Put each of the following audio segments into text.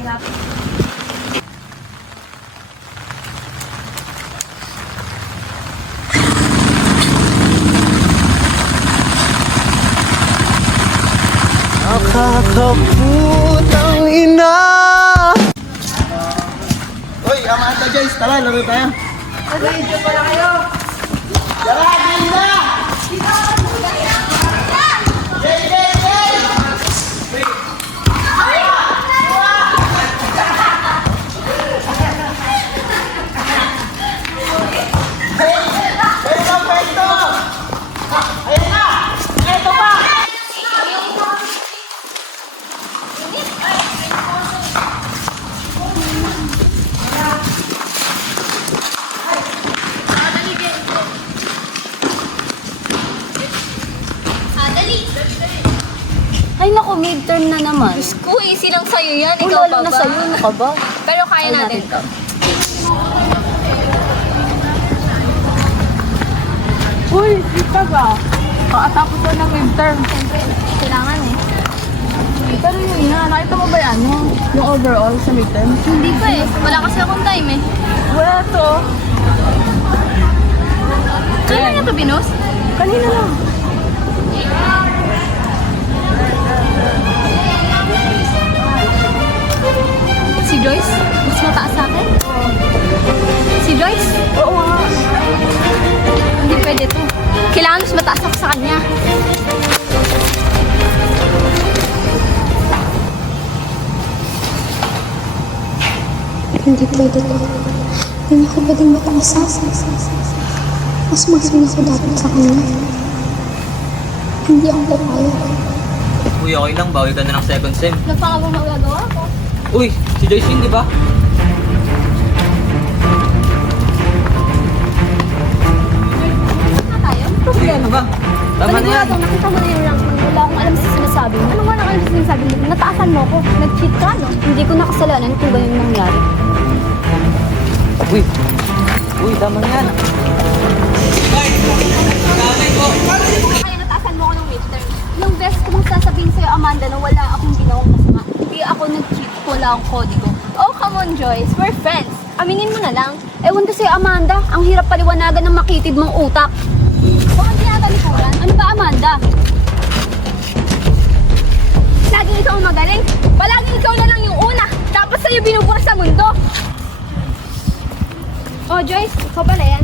gagawin natin. Nakakaputang ina! Hoy, Amanda Joyce, tara, laro tayo. Nag-video pala kayo. Tara, Gina! Jay, Jay, Jay! Pwesto, pwesto! Ayun na! Ito pa! Ay naku, midterm na naman. Diyos ko, easy lang sa'yo yan. Ikaw Lalo pa na ba? sa'yo, ano ka ba? Pero kaya Ay, natin to. Uy, kita ba? Kakatapos ko ng midterm. Siyempre, kailangan eh. Pero yun nga, nakita mo ba yan? Yung overall sa midterm? Hindi pa eh. Wala kasi akong time eh. Wala to. Kailan na to binus? Kanina lang. Si Joyce? Mas mataas sa akin? Si Joyce? Oo nga. Hindi pwede to. Kailangan mas mataas ako sa kanya. Hindi pwede to. Hindi ako pwedeng mataasa. Mas magaling ako dapat sa kanya. Hindi ako papayag. Uy, okay lang. Bawi ka na ng second sem. Nagpangabang magagawa ko. Uy, si Joyce yun, di ba? Na tayo? Uy, ano ba? Tama na yan. Panigurado, nakita mo na yung rank mo. Wala akong alam sa sinasabi mo. Ano nga na alam sa sinasabi mo? Nataasan mo ako. Nag-cheat ka, no? Hindi ko nakasalanan kung ganyan nangyari. Uy. Uy, tama na yan. Kaya nataasan mo ako ng midterm. Yung best ko mong sasabihin sa'yo, Amanda, na wala akong ginawang masama. Hindi ako nag-cheat. Wala akong kodigo. Oh, come on, Joyce. We're friends. Aminin mo na lang. Ewan ko sa'yo, Amanda. Ang hirap paliwanagan ng makitid mong utak. Bakit tinatalikuran? Ano ba, Amanda? Laging ikaw ang magaling. Palaging ikaw na lang yung una. Tapos sa'yo binubura sa mundo. Oh, Joyce. Ikaw pala yan.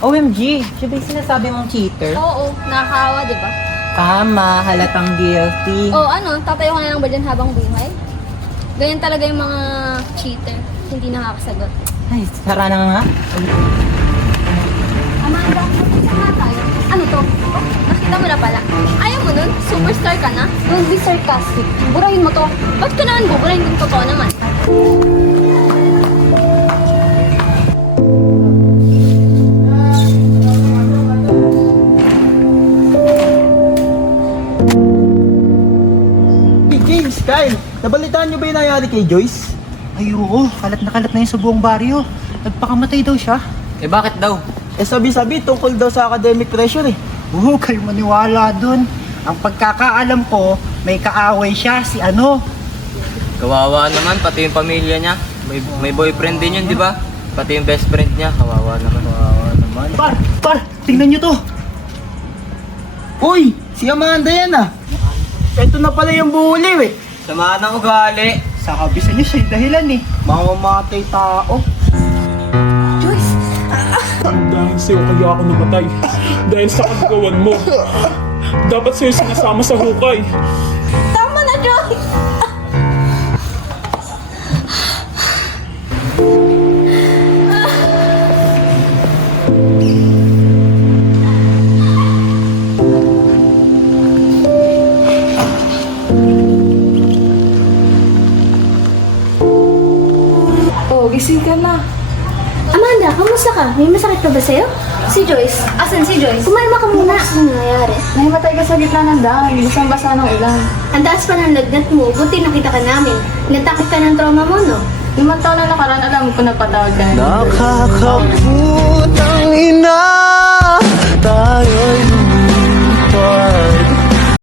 OMG, siya ba yung sinasabi mong cheater? Oo, nakakawa, di ba? Tama, halatang guilty. Oh, ano? Tatayo ka na lang ba dyan habang buhay? Ganyan talaga yung mga cheater. Hindi nakakasagot. Ay, sara na nga. Amanda, magkita nga tayo. Ano to? Oh, nakita mo na pala. Ayaw mo nun? Superstar ka na? Don't be sarcastic. Burahin mo to. Ba't ka naman buburahin kung totoo naman? Hey, James, Kyle, nabalitaan niyo ba yung nangyari kay Joyce? Ay oo, kalat na yun sa buong baryo. Nagpakamatay daw siya. Eh, bakit daw? Eh sabi-sabi tungkol daw sa academic pressure eh. Oo, kayo maniwala dun. Ang pagkakaalam ko, may kaaway siya, si ano. Kawawa naman, pati yung pamilya niya. May boyfriend din yun, di ba? Pati yung best friend niya, kawawa naman. Kawawa naman. Par, tingnan nyo to. Uy, si Amanda yan ah. Ito na pala yung buliw eh. Samahan ng ugali. Sa kabisa niyo siya yung dahilan eh. Mamamatay tao. Dahil sa'yo kaya ako namatay. Dahil sa kagawan mo. Dapat sa'yo sinasama sa hukay. Tama na, Joyce! Oh, gising ka na. Amanda, kamusta ka? May masakit pa ba sa'yo? Si Joyce. Asan si Joyce? Kumalma ka muna. Ano nangyayari? Nahimatay ka sa gitna ng daan. Basang-basa ng ulan. Ang taas pa ng lagnat mo. Buti nakita ka namin. Natakot ka ng trauma mo, no? 5 taon na nakaraan, alam ko na patawag ka na. Nakakaputang ina!